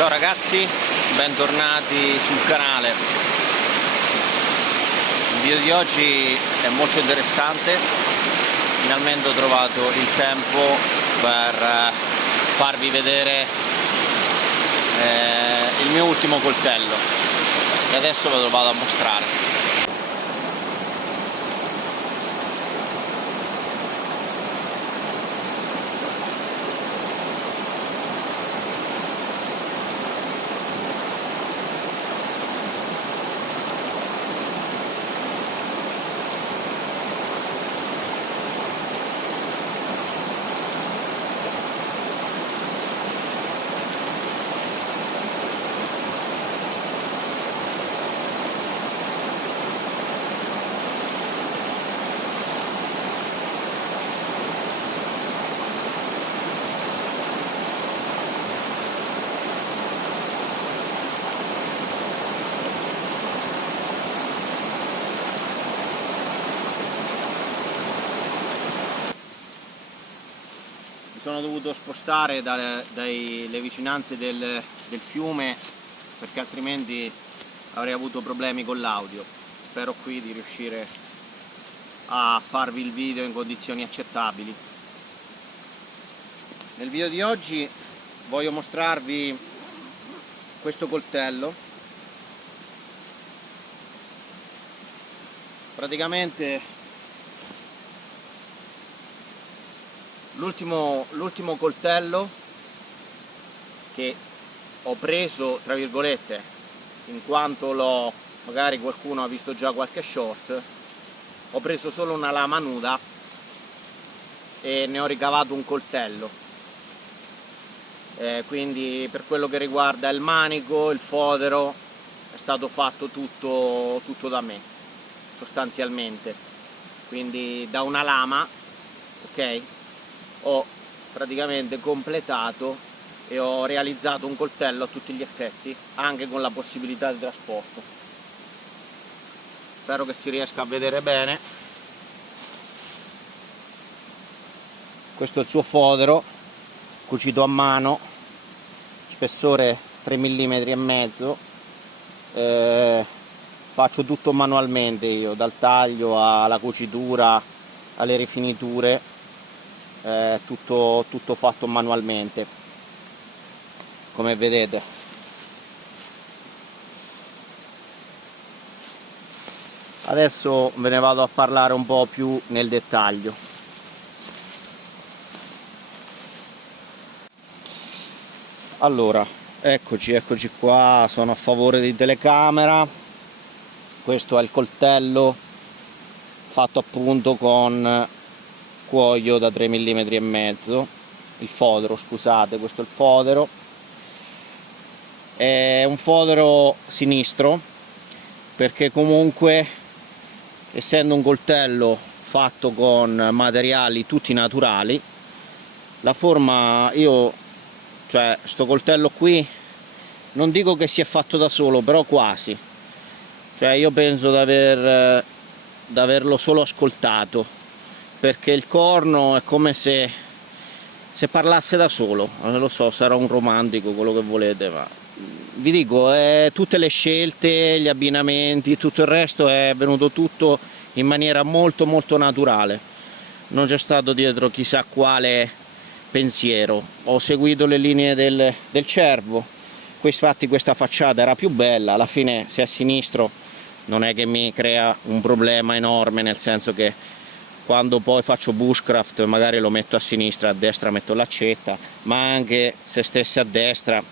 Ciao ragazzi, bentornati sul canale. Il video di oggi è molto interessante. Finalmente ho trovato il tempo per farvi vedere il mio ultimo coltello e adesso ve lo vado a mostrare. Sono dovuto spostare dalle vicinanze del fiume perché altrimenti avrei avuto problemi con l'audio. Spero qui di riuscire a farvi il video in condizioni accettabili. Nel video di oggi voglio mostrarvi questo coltello. Praticamente l'ultimo coltello che ho preso, tra virgolette, in quanto magari qualcuno ha visto già qualche short, ho preso solo una lama nuda e ne ho ricavato un coltello. Quindi per quello che riguarda il manico, il fodero, è stato fatto tutto da me, sostanzialmente. Quindi da una lama, ok? Ho praticamente completato e ho realizzato un coltello a tutti gli effetti, anche con la possibilità di trasporto. Spero che si riesca a vedere bene. Questo è il suo fodero, cucito a mano, spessore 3 mm e mezzo. Faccio tutto manualmente io, dal taglio alla cucitura alle rifiniture. Tutto fatto manualmente, come vedete. Adesso ve ne vado a parlare un po' più nel dettaglio. Allora, eccoci qua, sono a favore di telecamera. Questo è il coltello fatto appunto con cuoio da 3 mm e mezzo, il fodero, scusate, questo è il fodero. È un fodero sinistro perché comunque, essendo un coltello fatto con materiali tutti naturali, la forma, sto coltello qui non dico che si è fatto da solo, però quasi, cioè io penso di averlo solo ascoltato, perché il corno è come se parlasse da solo. Non lo so, sarà un romantico, quello che volete, ma vi dico, tutte le scelte, gli abbinamenti, tutto il resto è venuto tutto in maniera molto naturale. Non c'è stato dietro chissà quale pensiero. Ho seguito le linee del cervo. Infatti questa facciata era più bella, alla fine se è a sinistro non è che mi crea un problema enorme, nel senso che quando poi faccio bushcraft magari lo metto a sinistra, a destra metto l'accetta, ma anche se stesse a destra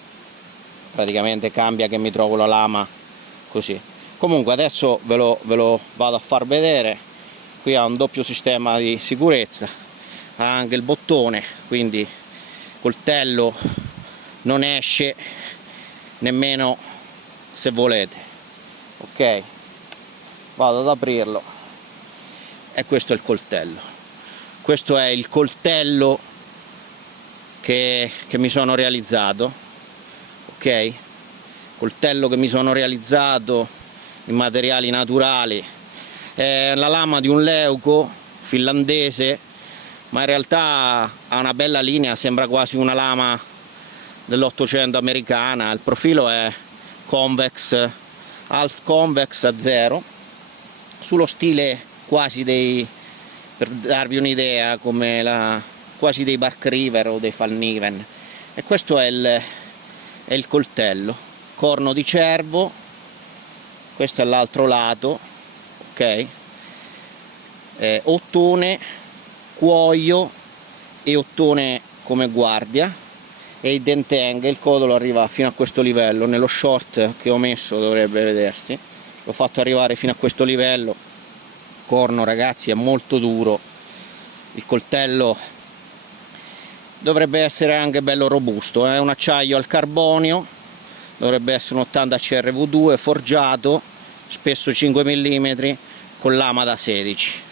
praticamente cambia che mi trovo la lama così. Comunque adesso ve lo vado a far vedere. Qui ha un doppio sistema di sicurezza, ha anche il bottone, quindi coltello non esce nemmeno se volete. Ok, vado ad aprirlo. E questo è il coltello. Questo è il coltello che mi sono realizzato, ok? Coltello che mi sono realizzato in materiali naturali. È la lama di un leuco finlandese, ma in realtà ha una bella linea, sembra quasi una lama dell'800 americana. Il profilo è convex, half convex a 0, sullo stile quasi dei, per darvi un'idea, come quasi dei Bark River o dei Falniven. E questo è il coltello, corno di cervo, questo è l'altro lato, ok? Ottone, cuoio e ottone come guardia, e il denteng, il codolo arriva fino a questo livello. Nello short che ho messo dovrebbe vedersi, l'ho fatto arrivare fino a questo livello. Corno, ragazzi, è molto duro, il coltello dovrebbe essere anche bello robusto, è un acciaio al carbonio, dovrebbe essere un 80 CRV2 forgiato, spesso 5 mm, con lama da 16.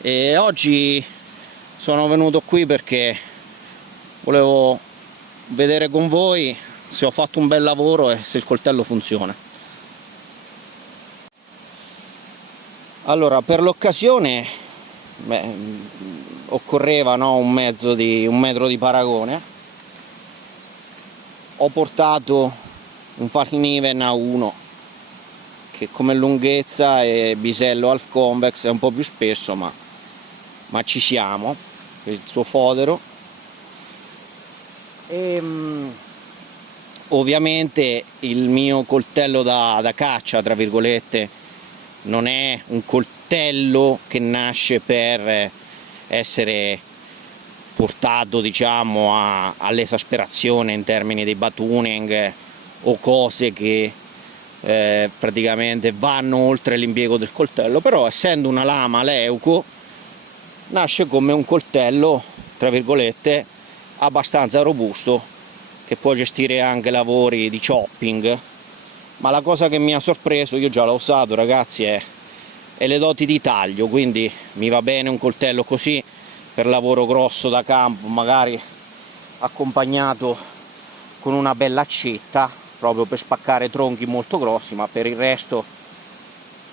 E oggi sono venuto qui perché volevo vedere con voi se ho fatto un bel lavoro e se il coltello funziona. Allora, per l'occasione occorreva, no, un metro di paragone. Ho portato un Falniven A1 che come lunghezza è bisello half convex, è un po' più spesso, ma ci siamo, per il suo fodero. E ovviamente il mio coltello da caccia, tra virgolette, non è un coltello che nasce per essere portato, diciamo, all'esasperazione in termini di batuning o cose che praticamente vanno oltre l'impiego del coltello. Però, essendo una lama Leuco, nasce come un coltello, tra virgolette, abbastanza robusto, che può gestire anche lavori di chopping. Ma la cosa che mi ha sorpreso, io già l'ho usato, ragazzi, è le doti di taglio. Quindi mi va bene un coltello così per lavoro grosso da campo, magari accompagnato con una bella accetta, proprio per spaccare tronchi molto grossi, ma per il resto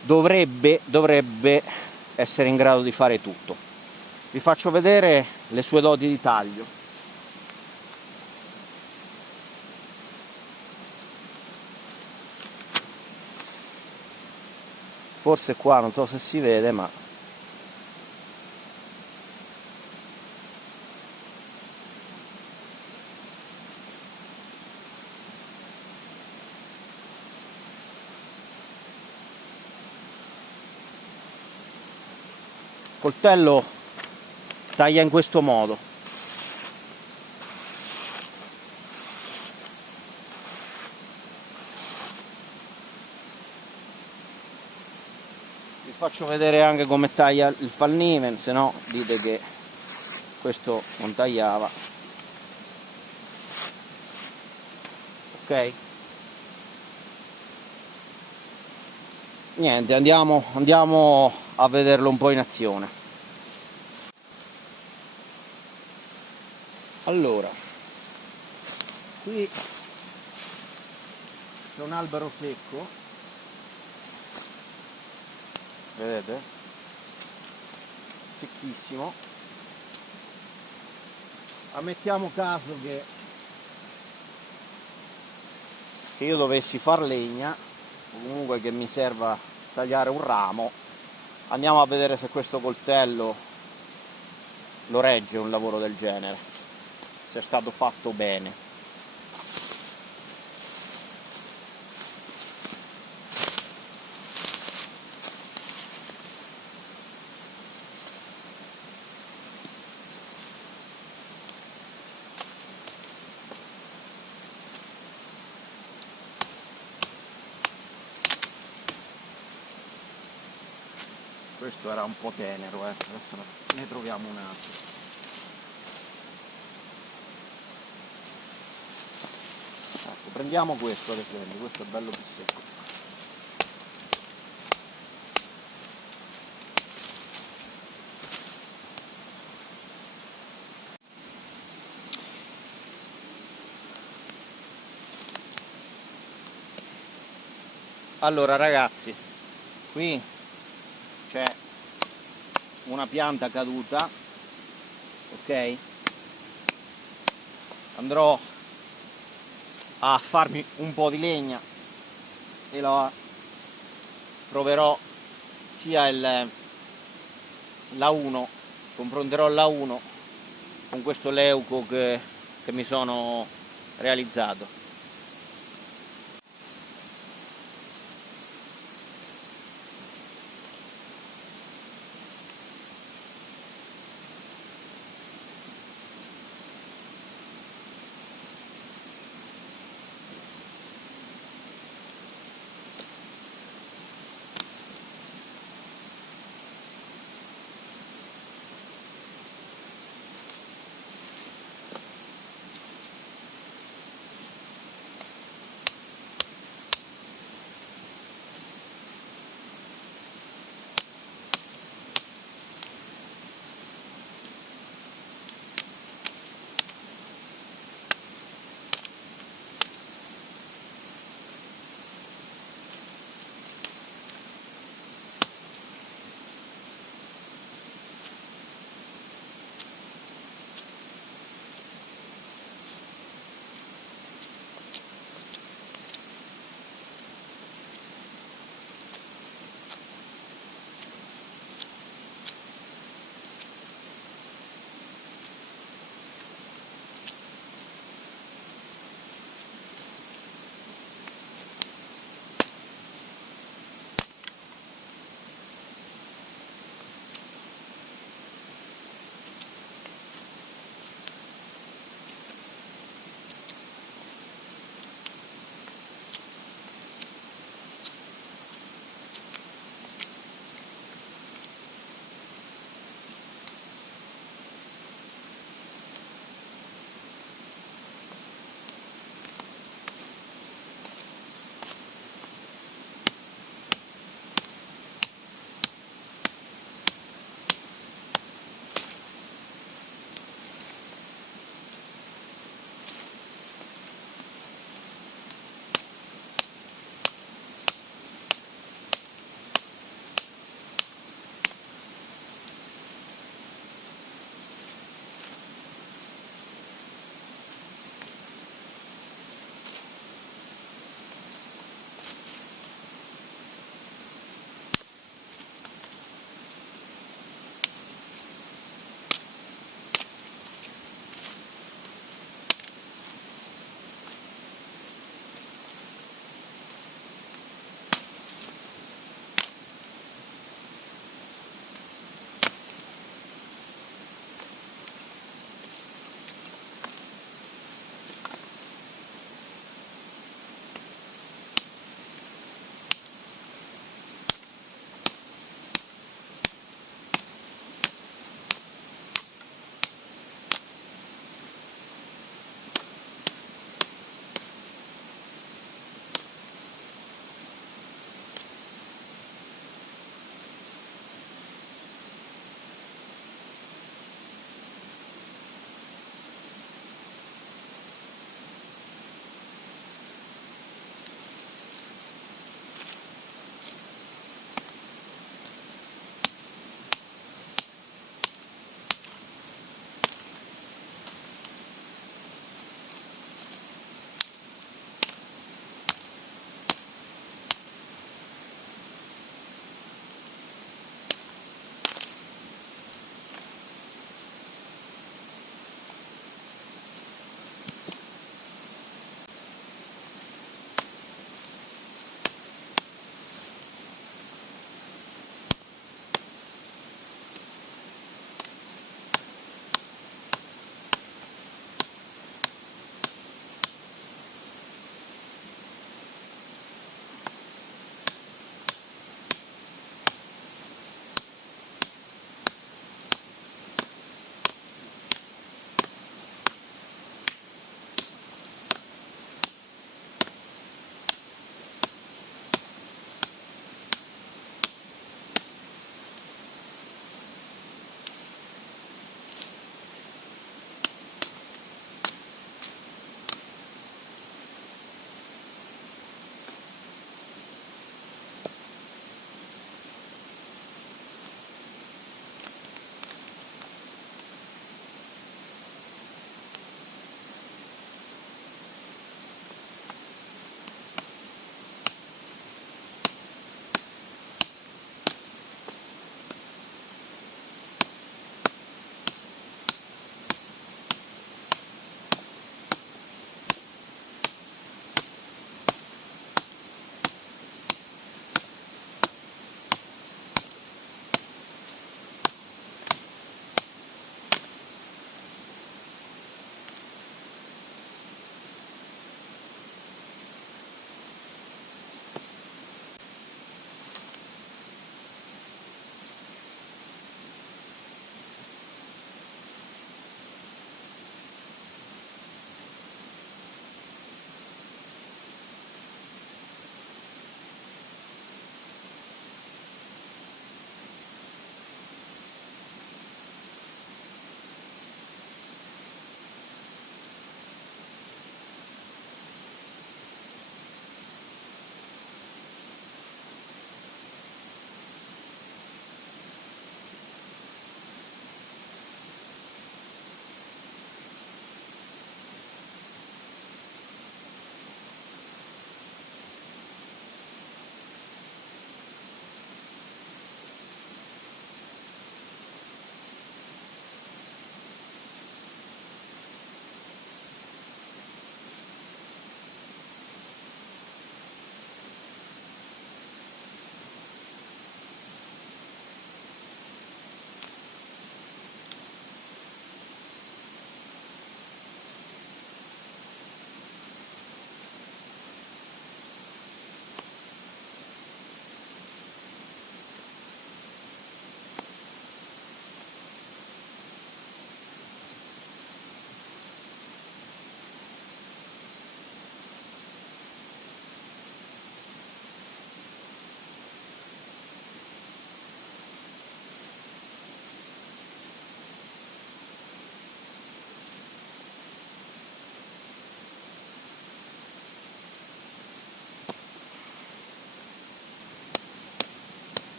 dovrebbe essere in grado di fare tutto. Vi faccio vedere le sue doti di taglio. Forse qua non so se si vede, ma il coltello taglia in questo modo. Vi faccio vedere anche come taglia il Falniven, se no dite che questo non tagliava. Ok? Niente, andiamo a vederlo un po' in azione. Allora, qui c'è un albero secco, vedete? Secchissimo. Ammettiamo caso che io dovessi far legna, o comunque che mi serva tagliare un ramo. Andiamo a vedere se questo coltello lo regge un lavoro del genere, se è stato fatto bene. Questo era un po' tenero, adesso ne troviamo un altro. Ecco, prendiamo questo ad esempio, questo è bello più secco. Allora ragazzi, qui c'è una pianta caduta, ok? Andrò a farmi un po' di legna e la proverò sia la 1, confronterò la 1 con questo Leuco che mi sono realizzato.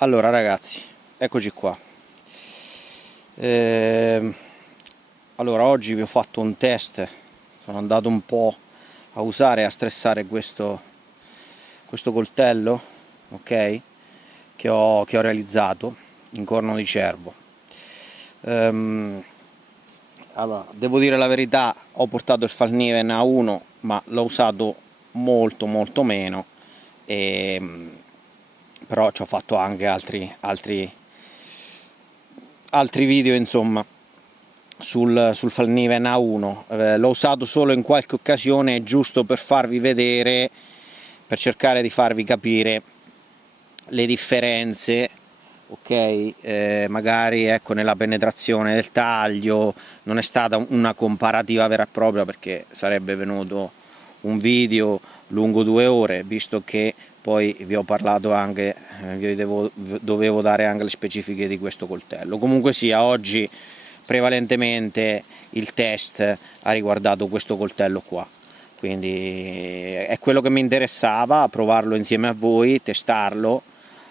Allora ragazzi, eccoci qua. Allora oggi vi ho fatto un test, sono andato un po' a usare e a stressare questo coltello, ok, che ho realizzato in corno di cervo. Allora, devo dire la verità, ho portato il Falkniven A1, ma l'ho usato molto meno, però ci ho fatto anche altri video, insomma, sul Falkniven A1. L'ho usato solo in qualche occasione, giusto per farvi vedere, per cercare di farvi capire le differenze, ok? Magari ecco, nella penetrazione del taglio. Non è stata una comparativa vera e propria, perché sarebbe venuto un video lungo 2 ore, visto che poi vi ho parlato anche, dovevo dare anche le specifiche di questo coltello. Comunque sia, oggi prevalentemente il test ha riguardato questo coltello qua, quindi è quello che mi interessava, provarlo insieme a voi, testarlo.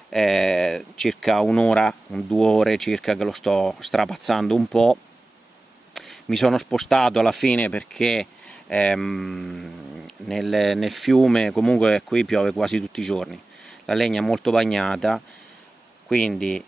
Circa un'ora, 2 ore circa che lo sto strapazzando un po'. Mi sono spostato alla fine perché nel fiume, comunque qui piove quasi tutti i giorni, la legna è molto bagnata, quindi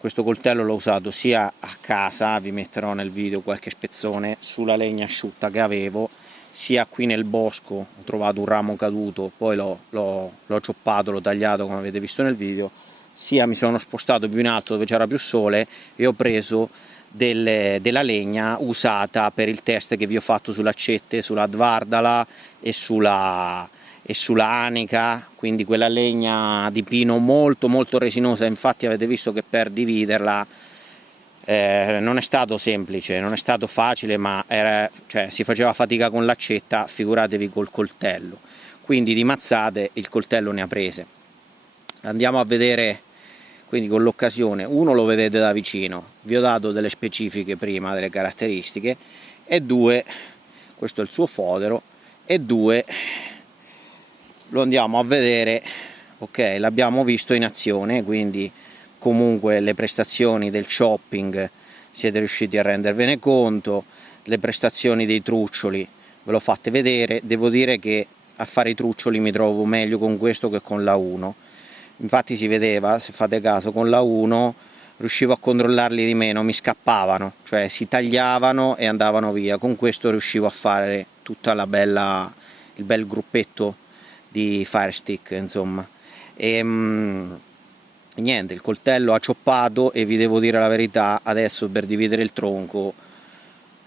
questo coltello l'ho usato sia a casa, vi metterò nel video qualche spezzone sulla legna asciutta che avevo, sia qui nel bosco. Ho trovato un ramo caduto, poi l'ho cioppato, l'ho tagliato come avete visto nel video, sia mi sono spostato più in alto dove c'era più sole e ho preso della legna usata per il test che vi ho fatto sull'accette, sulla Dvardala e sulla anica, quindi quella legna di pino molto resinosa. Infatti avete visto che per dividerla non è stato semplice, non è stato facile, ma si faceva fatica con l'accetta, figuratevi col coltello. Quindi di mazzate il coltello ne ha prese. Andiamo a vedere, quindi con l'occasione, uno lo vedete da vicino, vi ho dato delle specifiche prima, delle caratteristiche, e due, questo è il suo fodero, e due lo andiamo a vedere, ok, l'abbiamo visto in azione, quindi comunque le prestazioni del chopping siete riusciti a rendervene conto, le prestazioni dei truccioli ve l'ho fatte vedere. Devo dire che a fare i truccioli mi trovo meglio con questo che con la 1. Infatti si vedeva, se fate caso, con la 1 riuscivo a controllarli di meno, mi scappavano, cioè si tagliavano e andavano via. Con questo riuscivo a fare tutta il bel gruppetto di Firestick, insomma. Niente, il coltello ha cioppato e vi devo dire la verità, adesso per dividere il tronco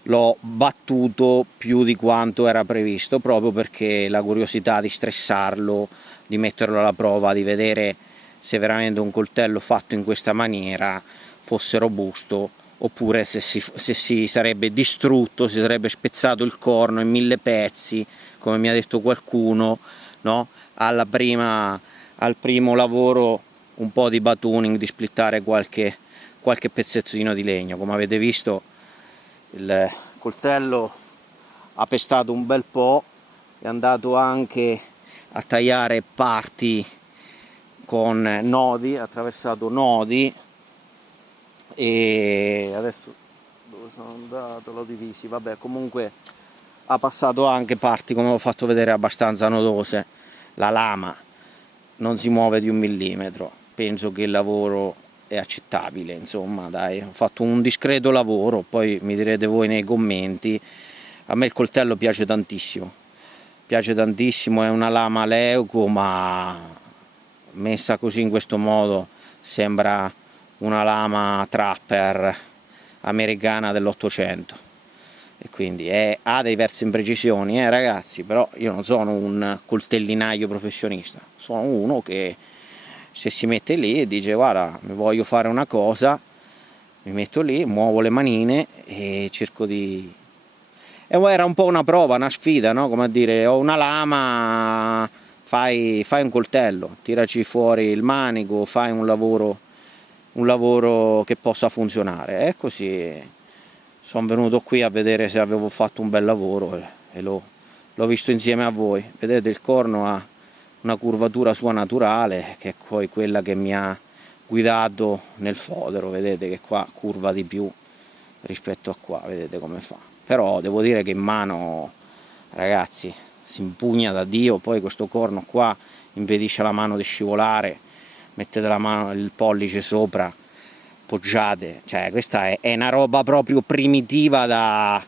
l'ho battuto più di quanto era previsto, proprio perché la curiosità di stressarlo, di metterlo alla prova, di vedere se veramente un coltello fatto in questa maniera fosse robusto, oppure se si sarebbe distrutto, si sarebbe spezzato il corno in 1000 pezzi, come mi ha detto qualcuno, no? Al primo lavoro un po' di batuning, di splittare qualche pezzettino di legno. Come avete visto, il coltello ha pestato un bel po', è andato anche a tagliare parti con nodi, ha attraversato nodi, e adesso dove sono andato l'ho divisi, vabbè, comunque ha passato anche parti, come ho fatto vedere, abbastanza nodose. La lama non si muove di 1 millimetro, penso che il lavoro è accettabile, insomma, dai, ho fatto un discreto lavoro. Poi mi direte voi nei commenti. A me il coltello piace tantissimo, è una lama Leuco, ma messa così in questo modo sembra una lama trapper americana dell'800, e quindi ha dei versi imprecisioni, ragazzi, però io non sono un coltellinaio professionista, sono uno che se si mette lì e dice guarda, voglio fare una cosa, mi metto lì, muovo le manine e cerco di... era un po' una prova, una sfida, no? Come a dire, ho una lama, fai un coltello, tiraci fuori il manico, fai un lavoro che possa funzionare. E così sono venuto qui a vedere se avevo fatto un bel lavoro e l'ho visto insieme a voi. Vedete, il corno ha una curvatura sua naturale, che è poi quella che mi ha guidato nel fodero, vedete che qua curva di più rispetto a qua, vedete come fa. Però devo dire che in mano, ragazzi, si impugna da Dio. Poi questo corno qua impedisce alla mano di scivolare, mettete la mano, il pollice sopra, poggiate, cioè questa è una roba proprio primitiva, da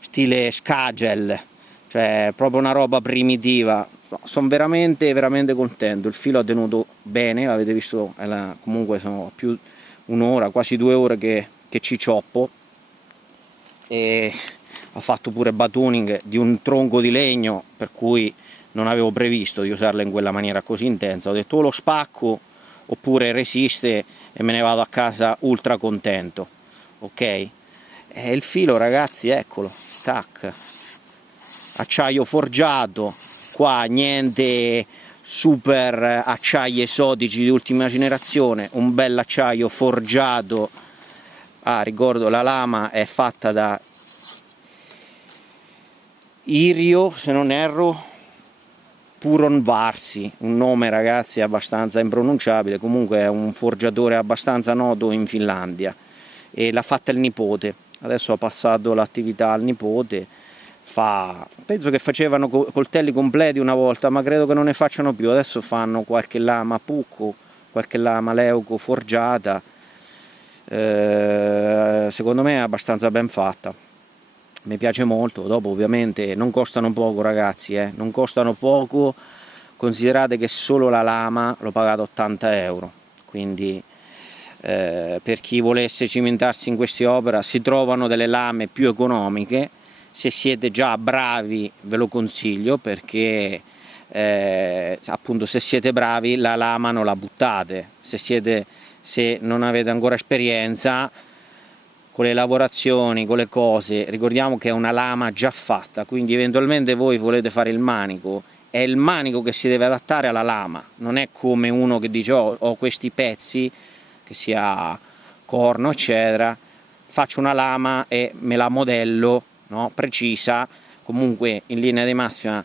stile Skagel, cioè proprio una roba primitiva. Sono veramente contento, il filo ha tenuto bene, l'avete visto, comunque sono più un'ora, quasi 2 ore che ci cioppo, e ha fatto pure batuning di un tronco di legno, per cui non avevo previsto di usarla in quella maniera così intensa. Ho detto o lo spacco oppure resiste e me ne vado a casa ultra contento, ok? E il filo, ragazzi, eccolo, tac, acciaio forgiato, qua niente super acciai esotici di ultima generazione, un bel acciaio forgiato. Ricordo, la lama è fatta da Irio, se non erro, Puron Varsi, un nome, ragazzi, abbastanza impronunciabile, comunque è un forgiatore abbastanza noto in Finlandia, e l'ha fatta il nipote. Adesso ha passato l'attività al nipote, penso che facevano coltelli completi una volta, ma credo che non ne facciano più. Adesso fanno qualche lama Pucco, qualche lama Leuco forgiata. Secondo me è abbastanza ben fatta, mi piace molto. Dopo ovviamente non costano poco, ragazzi, non costano poco. Considerate che solo la lama l'ho pagata 80 euro, quindi per chi volesse cimentarsi in quest'opera si trovano delle lame più economiche. Se siete già bravi ve lo consiglio, perché appunto, se siete bravi la lama non la buttate. Se non avete ancora esperienza con le lavorazioni, con le cose, ricordiamo che è una lama già fatta, quindi eventualmente voi volete fare il manico, è il manico che si deve adattare alla lama, non è come uno che dice ho questi pezzi, che sia corno eccetera, faccio una lama e me la modello, no? Precisa, comunque in linea di massima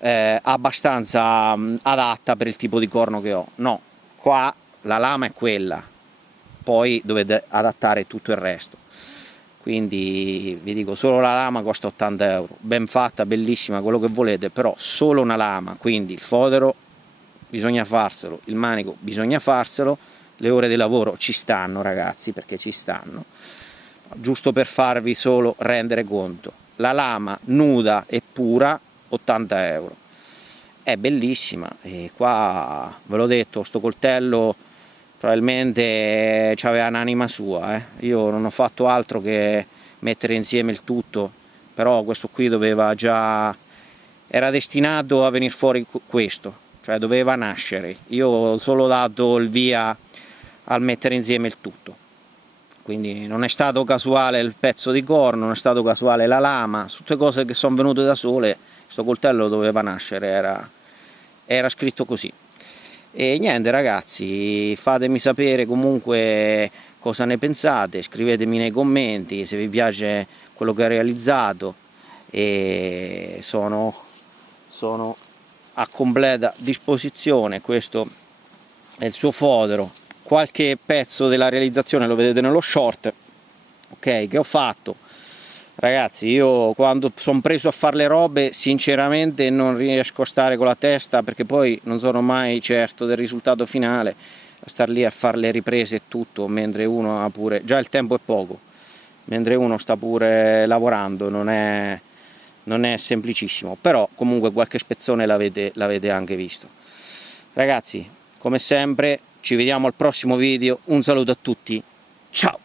abbastanza adatta per il tipo di corno che ho. No, qua la lama è quella, poi dovete adattare tutto il resto. Quindi vi dico, solo la lama costa 80 euro, ben fatta, bellissima, quello che volete, però solo una lama. Quindi il fodero bisogna farselo, il manico bisogna farselo, le ore di lavoro ci stanno, ragazzi, perché ci stanno, giusto per farvi solo rendere conto. La lama nuda e pura 80 euro, è bellissima. E qua ve l'ho detto, sto coltello probabilmente c'aveva un'anima sua, io non ho fatto altro che mettere insieme il tutto, però questo qui era destinato a venire fuori questo, cioè doveva nascere. Io ho solo dato il via al mettere insieme il tutto, quindi non è stato casuale il pezzo di corno, non è stato casuale la lama, tutte cose che sono venute da sole. Questo coltello doveva nascere, era scritto così. E niente, ragazzi, fatemi sapere comunque cosa ne pensate, scrivetemi nei commenti se vi piace quello che ho realizzato, e sono a completa disposizione. Questo è il suo fodero, qualche pezzo della realizzazione lo vedete nello short, ok, che ho fatto. Ragazzi, io quando sono preso a fare le robe sinceramente non riesco a stare con la testa, perché poi non sono mai certo del risultato finale, a star lì a fare le riprese e tutto, mentre uno ha pure, già il tempo è poco, mentre uno sta pure lavorando, non è semplicissimo, però comunque qualche spezzone l'avete anche visto. Ragazzi, come sempre ci vediamo al prossimo video, un saluto a tutti, ciao!